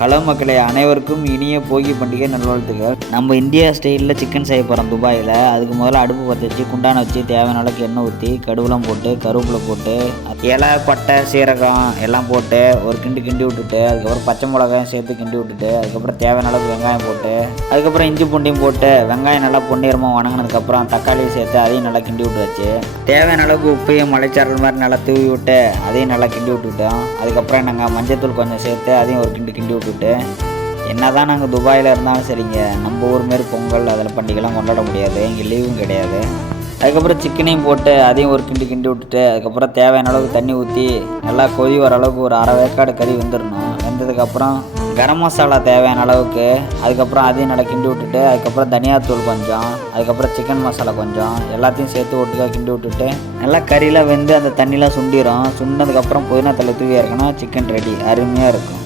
Hello மக்களே, அனைவருக்கும் இனிய போகி பண்டிகை நல்வாழ்த்துக்கள். நம்ம இந்தியா ஸ்டைலில் சிக்கன் செய்ய போகிறோம் துபாயில். அதுக்கு முதல்ல அடுப்பு பற்ற வச்சு குண்டான வச்சு தேவையான அளவுக்கு எண்ணெய் ஊற்றி கடுகுலாம் போட்டு கருவேப்பிலை போட்டு இலை பட்டை சீரகம் எல்லாம் போட்டு ஒரு கிண்டி விட்டுட்டு அதுக்கப்புறம் பச்சை மிளகாயும் சேர்த்து கிண்டி விட்டுட்டு அதுக்கப்புறம் தேவையான அளவுக்கு வெங்காயம் போட்டு அதுக்கப்புறம் இஞ்சி பூண்டையும் போட்டு வெங்காயம் நல்லா பொன்னிறமாக வணங்கினதுக்கப்புறம் தக்காளியும் சேர்த்து அதையும் நல்லா கிண்டி விட்டு வச்சு தேவையான அளவுக்கு உப்பையும் மலைச்சாரல் மாதிரி நல்லா தூவி விட்டு அதையும் நல்லா கிண்டி விட்டுவிட்டோம். அதுக்கப்புறம் நாங்கள் மஞ்சத்தூள் கொஞ்சம் சேர்த்து அதையும் ஒரு கிண்டி விட்டுட்டு என்ன தான் நாங்கள் துபாயில் இருந்தாலும் சரிங்க, நம்ம ஊர் மாரி பொங்கல் அதில் பண்டிகைலாம் கொண்டாட முடியாது, இங்கே லீவும் கிடையாது. அதுக்கப்புறம் சிக்கனையும் போட்டு அதையும் ஒரு கிண்டி விட்டுட்டு அதுக்கப்புறம் தேவையான அளவுக்கு தண்ணி ஊற்றி நல்லா கொதி வர அளவுக்கு ஒரு அரை வேக்காடு கறி வெந்துடணும். வெந்ததுக்கப்புறம் கரம் மசாலா தேவையான அளவுக்கு அதுக்கப்புறம் அதையும் நல்லா கிண்டி விட்டுட்டு அதுக்கப்புறம் தனியாத்தூள் கொஞ்சம் அதுக்கப்புறம் சிக்கன் மசாலா கொஞ்சம் எல்லாத்தையும் சேர்த்து ஒட்டுக்காக கிண்டி விட்டுட்டு நல்லா கறியெலாம் வெந்து அந்த தண்ணிலாம் சுண்டிடும். சுண்டதுக்கப்புறம் புதினா தலை தூவி இறக்கணும், சிக்கன் ரெடி, அருமையாக இருக்கும்.